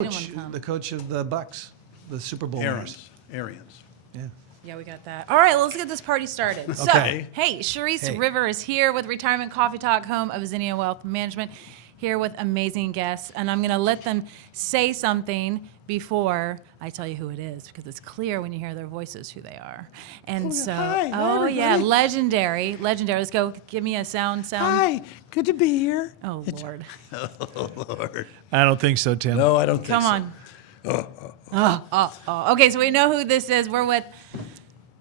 The coach of the Bucks, the Super Bowl winners. Arians. Yeah. Yeah, we got that. All right, let's get this party started. So, Okay. hey, Charisse Hey. River is here with Retirement Coffee Talk, home of Zinnia Wealth Management, here with amazing guests. And I'm going to let them say something before I tell you who it is, because it's clear when you hear their voices who they are. And hi, yeah, everybody. legendary. Let's go. Give me a sound. Hi, good to be here. Oh, Lord. Oh, Lord. I don't think so, Tim. No, I don't think Come so. on. Okay, so we know who this is. We're with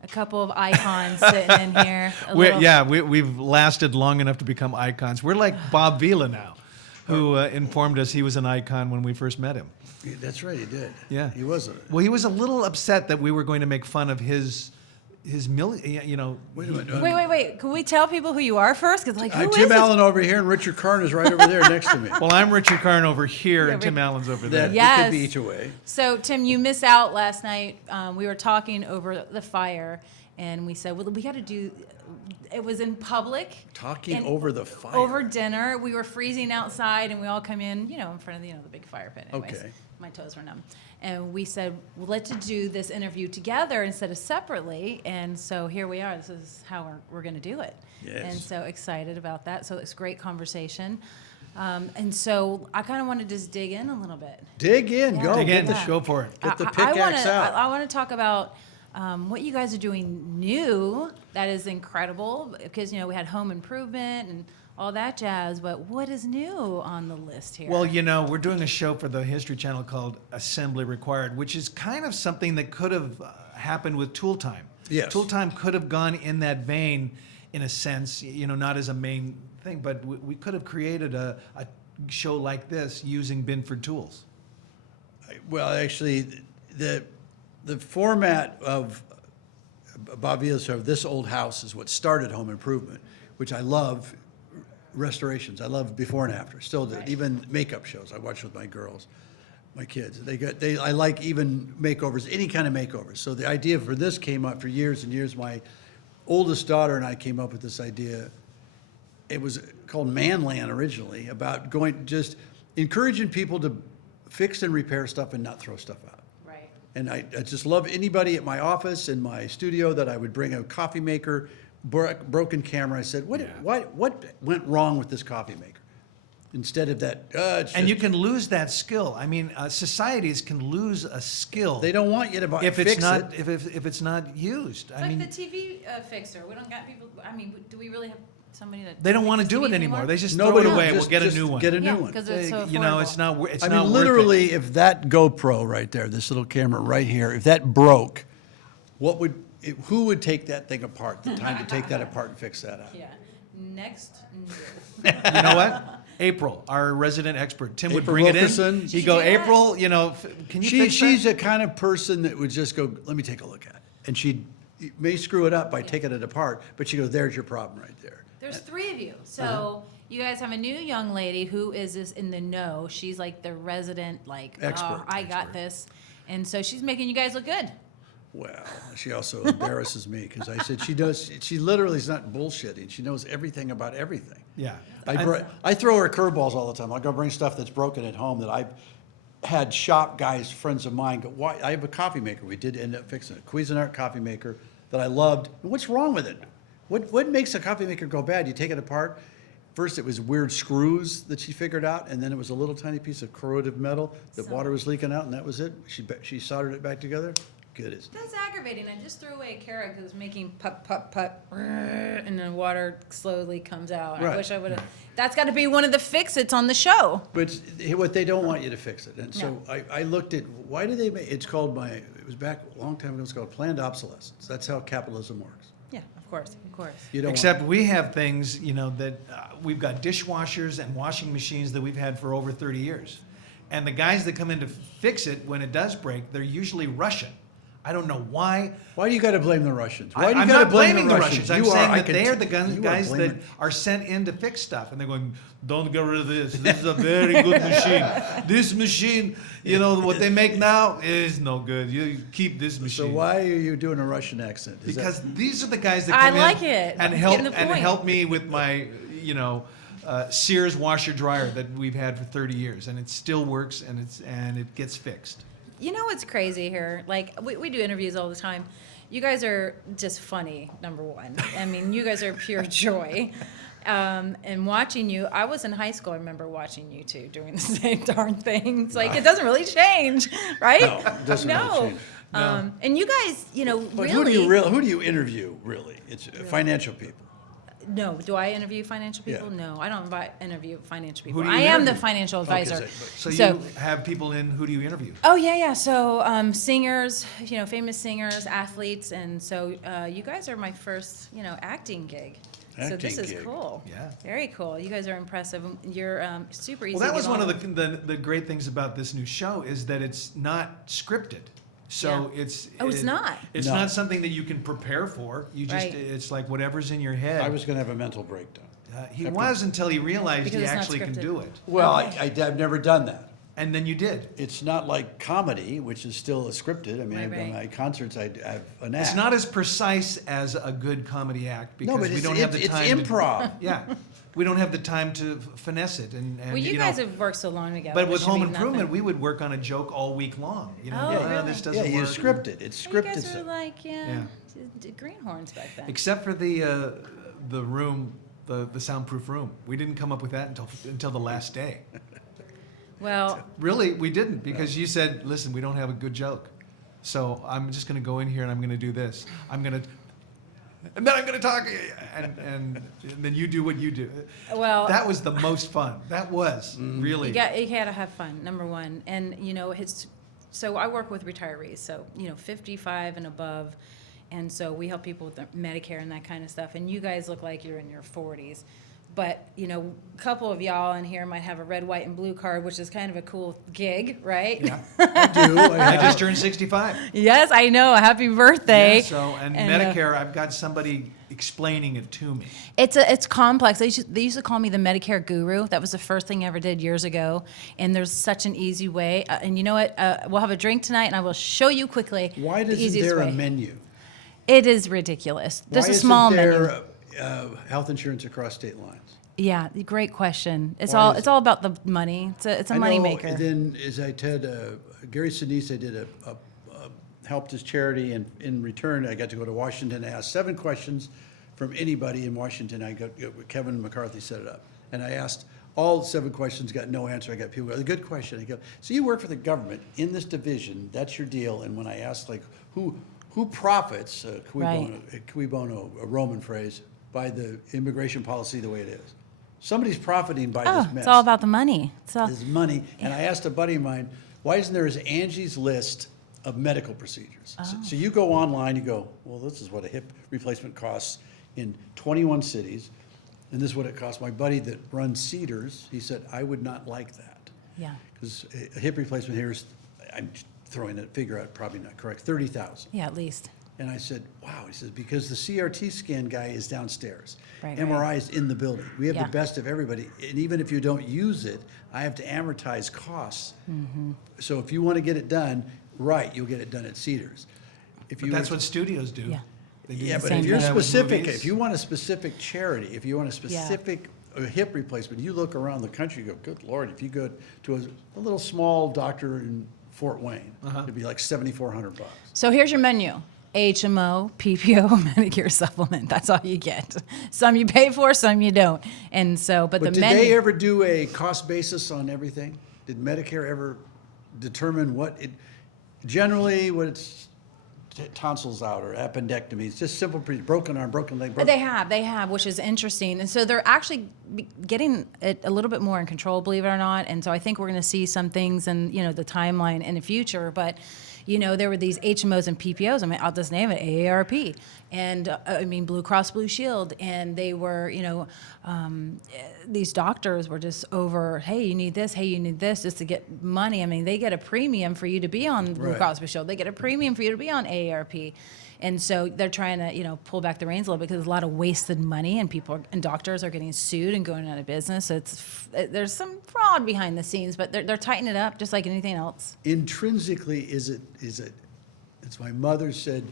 a couple of icons sitting in here. We've lasted long enough to become icons. We're like Bob Vila now, who informed us he was an icon when we first met him. That's right, he did. Yeah. He was. Well, he was a little upset that we were going to make fun of his million, Wait a minute. Wait. Can we tell people who you are first? Because, like, who is Tim this? Allen over here, and Richard Karn is right over there next to me. Well, I'm Richard Karn over here, Yeah, and Tim Allen's over there. That Yes. it could be each way. So, Tim, you missed out last night. We were talking over the fire, and we said, well, we got to do. It was in public. Talking and over the fire. Over dinner. We were freezing outside, and we all come in, in front of the big fire pit. Anyways, Okay. my toes were numb. And we said, well, let's do this interview together instead of separately. And so here we are. This is how we're going to do it. Yes. And so excited about that. So it's great conversation. And so I kind of want to just dig in a little bit. Dig in, Yeah. go. Dig Get in, the, go for it. get the I pickaxe out. want to talk about what you guys are doing new. That is incredible because, we had home improvement and all that jazz. But what is new on the list here? Well, we're doing a show for the History Channel called Assembly Required, which is kind of something that could have happened with Tool Time. Yes. Tool Time could have gone in that vein, in a sense, not as a main thing, but we could have created a show like this using Binford tools. Well, actually, the format of Bob Vila's show, This Old House, is what started home improvement, which I love. Restorations, I love before and after. Still do. Right. Even makeup shows I watch with my girls, my kids. I like even makeovers, any kind of makeovers. So the idea for this came up for years and years. My oldest daughter and I came up with this idea. It was called Manland originally, about just encouraging people to fix and repair stuff and not throw stuff out. Right. And I just love anybody at my office, in my studio, that I would bring a coffee maker, broken camera. I said, what went wrong with this coffee maker? Instead of that, And you can lose that skill. I mean, societies can lose a skill they don't want you to if fix it's not it. if it's not used. I But mean, the TV fixer, we don't got people. I mean, do we really have somebody that? they don't want to fixes do it TVs anymore. They just Nobody throw it away. just- We'll get a just new one. Get a new Yeah, one. because it's so It's affordable. not. It's I not mean, worth it. literally, if that GoPro right there, this little camera right here, if that broke, who would take that thing apart? The time to take that apart and fix that out. Yeah. Next. You know what? April, our resident expert, Tim would April bring Wilkerson. it in. He'd go, She did that. April, can you fix She's that? the kind of person that would just go, let me take a look at it. And she may screw it up by taking it apart, but she goes, there's your problem right there. There's three of you. So you guys have a new young lady who is this in the know. She's like the resident, Expert, I got expert. this. And so she's making you guys look good. Well, she also embarrasses me because I said she literally is not bullshitting. She knows everything about everything. Yeah. I throw her curveballs all the time. I'll go bring stuff that's broken at home that I've had shop guys, friends of mine, go, why? I have a coffee maker. We did end up fixing it. Cuisinart coffee maker that I loved. What's wrong with it? What makes a coffee maker go bad? You take it apart. First, it was weird screws that she figured out, and then it was a little tiny piece of corroded metal that water was leaking out, and that was it. She soldered it back together. Good as That's aggravating. I just threw away a carrot because it was making put, and then water slowly comes out. I Right. wish I would have. That's got to be one of the fix-its on the show. But what they don't want you to fix it. And so No. I looked at, why do they make, it was back a long time ago, it's called planned obsolescence. That's how capitalism works. Yeah, of course. You don't Except we have things, that we've got dishwashers and washing machines that we've had for over 30 years. And the guys that come in to fix it, when it does break, they're usually Russian. I don't know why. Why do you got to blame the Russians? Why do you I'm got to not blame blaming the Russians. I'm You are, saying I that can they are t- the you are guys that blaming- are sent in to fix stuff, and they're going, "Don't get rid of this. This is a very good machine. This machine, what they make now is no good. You keep this machine." So why are you doing a Russian accent? Is that- Because these are the guys that I come like in it. and I'm help getting the point. me with my, Sears washer dryer that we've had for 30 years, and it still works, and it gets fixed. You know what's crazy here? Like, we do interviews all the time. You guys are just funny, number one. I mean, you guys are pure joy. And watching you, I was in high school, I remember watching you two doing the same darn thing. It's like, it doesn't really change, right? No, it doesn't really change. And you guys, But really. who do you interview, really? It's financial people. No, do I interview financial Yeah. people? No, I don't interview financial people. Who do you I am the interview? financial advisor. So you have people in, who do you interview? Oh yeah. So singers, famous singers, athletes, and so you guys are my first, acting gig. So this Acting is gig. cool. Yeah. Very cool. You guys are impressive. You're super easy. Well, that to was get one along of the great things about this new show is that it's not scripted. So Yeah. it's It's not. It's No. not something that you can prepare for. You just Right. it's like whatever's in your head. I was going to have a mental breakdown. He was until he realized Because he it's not actually can scripted. do it, Well, Okay. I've never done that. and then you did. It's not like comedy, which is still scripted. I mean, Right, at right. my concerts, I have an act. It's not as precise as a good comedy act because No, but we it's, don't have the it's time. improv. Yeah, we don't have the time to finesse it, and Well, you guys have worked so long together. But there with should Home be Improvement, nothing. we would work on a joke all week long. Oh, "Oh, really? this Yeah, doesn't you work. script it. It's You scripted guys are stuff. like Yeah. greenhorns back then. Except for the room, the soundproof room. We didn't come up with that until the last day. Well, Really, we didn't because you said, "Listen, we don't have a good joke, so I'm just going to go in here and I'm going to do this. And then I'm going to talk, and then you do what you do." well, That was the most fun. That was really. you gotta have fun, number one. And so I work with retirees, so 55 and above, and so we help people with their Medicare and that kind of stuff. And you guys look like you're in your 40s, but a couple of y'all in here might have a red, white, and blue card, which is kind of a cool gig, right? Yeah. I do. I just turned 65. Yes, I know. Happy birthday. Yeah, so and Medicare, I've got somebody explaining it to me. It's complex. They used to call me the Medicare guru. That was the first thing I ever did years ago. And there's such an easy way. And you know what? We'll have a drink tonight, and I will show you quickly Why the isn't easiest there way. a menu? It is ridiculous. There's Why a small isn't menu. there health insurance across state lines? Yeah, great question. It's Why all is it's it? all about the money. It's a I money know, maker. And then, as I said, Gary Sinise, I did helped his charity, and in return, I got to go to Washington and ask 7 questions from anybody in Washington. Kevin McCarthy set it up, and I asked all 7 questions, got no answer. I got people, a good question. I go, so you work for the government in this division, that's your deal. And when I asked, like, who profits, cui bono, a Roman phrase, by the immigration policy the way it is? Somebody's profiting by this mess. It's all about the money. It's all, Is money. And I asked a buddy of mine, why isn't there as Angie's List of medical procedures? So you go online, you go, well, this is what a hip replacement costs in 21 cities, and this is what it costs. My buddy that runs Cedars, he said, I would not like that. yeah. Because a hip replacement here is, I'm throwing that figure out, probably not correct, 30,000. Yeah, at least. And I said, wow. He says, because the CRT scan guy is downstairs. Right, MRI right. is in the building. We have Yeah. the best of everybody. And even if you don't use it, I have to amortize costs. Mm-hmm. So if you want to get it done, right, you'll get it done at Cedars. If But you that's what studios do. Yeah. They do Yeah, the but same if you're thing with specific, movies. if you want a specific charity, if you want a specific hip replacement, you look around the country, you go, good Lord, if you go to a little small doctor in Fort Wayne, it'd be like $7,400. So here's your menu. HMO, PPO, Medicare supplement. That's all you get. Some you pay for, some you don't. And so, but But the did menu. they ever do a cost basis on everything? Did Medicare ever determine generally what it's tonsils out or appendectomies, just simple, broken arm, broken leg, broken. They have, which is interesting. And so they're actually getting it a little bit more in control, believe it or not. And so I think we're going to see some things in, the timeline in the future. But, there were these HMOs and PPOs. I mean, I'll just name it, AARP. And, Blue Cross Blue Shield. And they were, these doctors were just over, hey, you need this, just to get money. I mean, they get a premium for you to be on Blue Right. Cross Blue Shield. They get a premium for you to be on AARP. And so they're trying to, pull back the reins a little bit because there's a lot of wasted money and doctors are getting sued and going out of business. So there's some fraud behind the scenes, but they're tightening it up just like anything else. Intrinsically, is it, as my mother said,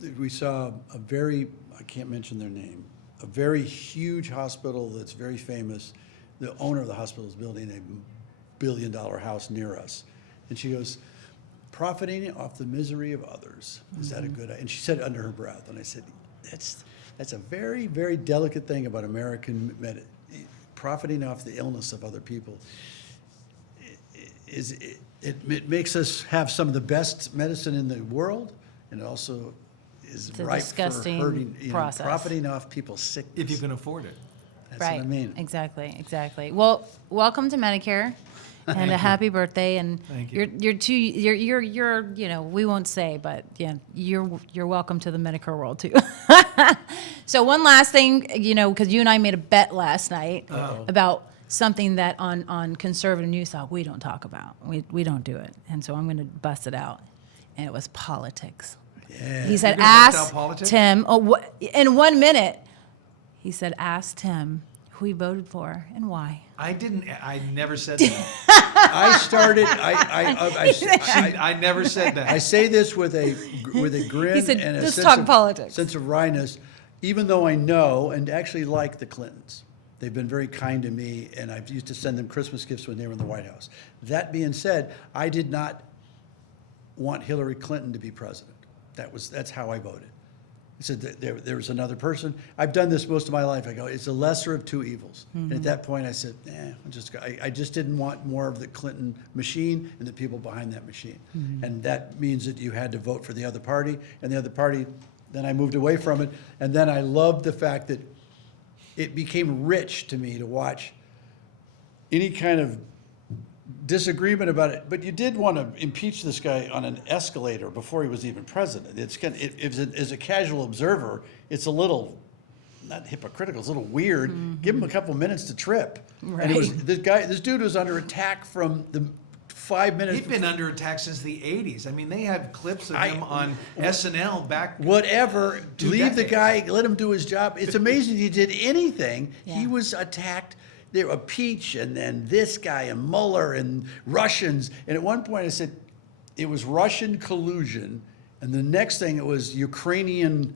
that we saw I can't mention their name, a very huge hospital that's very famous. The owner of the hospital is building a billion-dollar house near us. And she goes, profiting off the misery of others, is that a good idea? And she said it under her breath. And I said, that's a very, very delicate thing about American medicine. Profiting off the illness of other people. It makes us have some of the best medicine in the world, and it also is It's a ripe disgusting for hurting, process. profiting off people's sickness. If you can afford it. That's Right. what I mean. Exactly. Well, welcome to Medicare, and a happy birthday. And Thank you. you're we won't say, but yeah, you're welcome to the Medicare world too. So one last thing, because you and I made a bet last night about something that on conservative news talk we don't talk about. We don't do it, and so I'm going to bust it out. And it was politics. Yeah. He said, You're gonna bust "Ask out politics? Tim." In 1 minute, he said, "Ask Tim who he voted for and why." I never said that. I started. I never said that. I say this with a grin He said, and a "Just sense talk of, politics." sense of wryness, even though I know and actually like the Clintons. They've been very kind to me, and I used to send them Christmas gifts when they were in the White House. That being said, I did not want Hillary Clinton to be president. That's how I voted. I said that there was another person. I've done this most of my life. I go, it's a lesser of two evils. And at that point, I said, I just didn't want more of the Clinton machine and the people behind that machine. And that means that you had to vote for the other party, and the other party. Then I moved away from it, and then I loved the fact that it became rich to me to watch any kind of disagreement about it. But you did want to impeach this guy on an escalator before he was even president. As a casual observer, it's a little, not hypocritical, it's a little weird. Give him a couple minutes to trip. Right. And this dude was under attack from the 5 minutes. He'd been under attack since the 80s. I mean, they have clips of I- him on SNL back. Whatever, 2 leave the decades. guy, let him do his job. It's amazing he did anything. Yeah. He was attacked. There were Peach and then this guy and Mueller and Russians. And at one point I said, it was Russian collusion. And the next thing it was Ukrainian,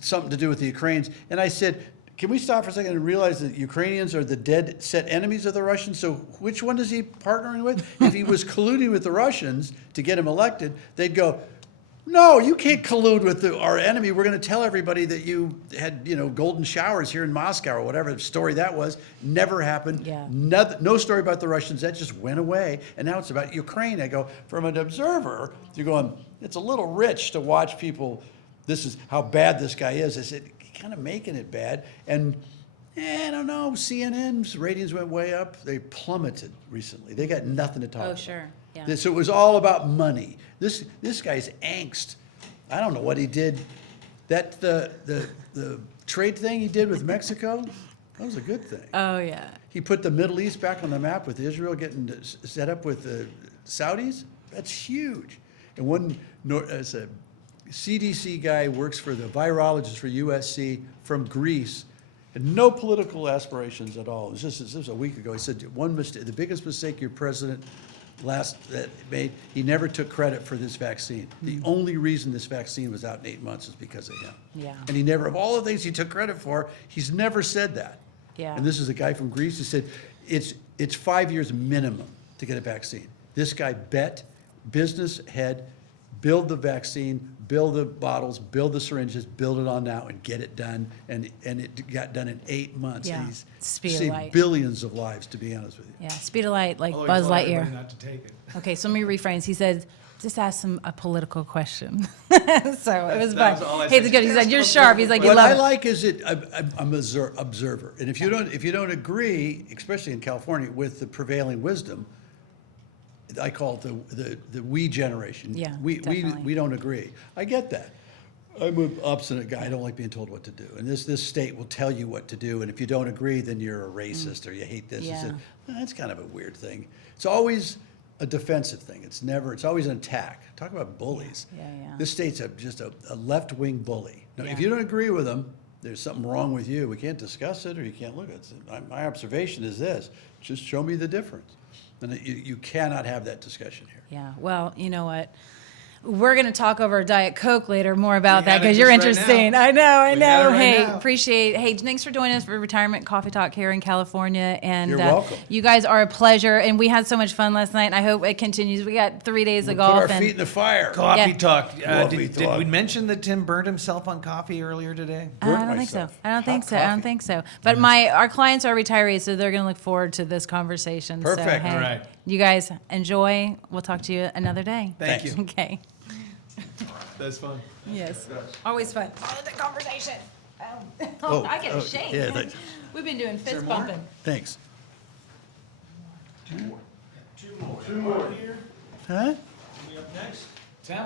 something to do with the Ukrainians. And I said, can we stop for a second and realize that Ukrainians are the dead set enemies of the Russians? So which one is he partnering with? If he was colluding with the Russians to get him elected, they'd go, no, you can't collude with our enemy. We're going to tell everybody that you had, golden showers here in Moscow or whatever the story that was. Never happened. Yeah. No story about the Russians. That just went away. And now it's about Ukraine. I go, from an observer, you're going, it's a little rich to watch people. This is how bad this guy is. I said, kind of making it bad. And I don't know, CNN's ratings went way up. They plummeted recently. They got nothing to talk about. Oh, sure. Yeah. So it was all about money. This guy's angst. I don't know what he did. The trade thing he did with Mexico, that was a good thing. Oh, yeah. He put the Middle East back on the map with Israel getting set up with the Saudis. That's huge. And one as a CDC guy works for the virologist for USC from Greece, and no political aspirations at all. This was a week ago. He said one mistake, the biggest mistake your president that made, he never took credit for this vaccine. The only reason this vaccine was out in 8 months is because of him. Yeah. And he never, of all the things he took credit for, he's never said that. Yeah. And this is a guy from Greece who said it's 5 years minimum to get a vaccine. This guy bet, business head, build the vaccine, build the bottles, build the syringes, build it on now and get it done. And it got done in 8 months. Yeah. And he's Speed of saved light. billions of lives, to be honest with you. Yeah. Speed of light, like Although he Buzz told Lightyear. everybody not to take it. Okay, so let me rephrase. He said, just ask him a political question. So it was that was fun. all I Hey, said. it's good. He Just said, you're ask him a sharp. He's like, you What love I it. like is I'm an observer. And if you don't agree, especially in California, with the prevailing wisdom, I call it the we generation. Yeah, We definitely. don't agree. I get that. I'm an obstinate guy. I don't like being told what to do. And this state will tell you what to do. And if you don't agree, then you're a racist or you hate this. Yeah. I said, that's kind of a weird thing. It's always a defensive thing. It's always an attack. Talk about bullies. Yeah. This state's just a left-wing bully. Now, Yeah. if you don't agree with them, there's something wrong with you. We can't discuss it or you can't look at it. My observation is this, just show me the difference. And you cannot have that discussion here. Yeah, well, you know what? We're going to talk over Diet Coke later more about We that have it because you're just right interesting. now. I know. We got it right Hey, now. appreciate. Hey, thanks for joining us for Retirement Coffee Talk here in California. And You're welcome. You guys are a pleasure, and we had so much fun last night. And I hope it continues. We got 3 days of Put our golf. feet in the fire. Coffee Yeah. talk. Coffee Did talk. we mention that Tim burned himself on coffee earlier today? I Burnt don't think so. myself. I don't think Hot so. I don't coffee. think so. But our clients are retirees, so they're going to look forward to this conversation. So, Perfect. hey, All right. You guys enjoy. We'll talk to you another day. Thank Thanks. you. Okay. That's fun. Yes. Always fun. Oh, the conversation. Oh, I get oh, ashamed. yeah, thanks. We've been doing fist more? bumping. Thanks. Two more. Here. Huh? We up next?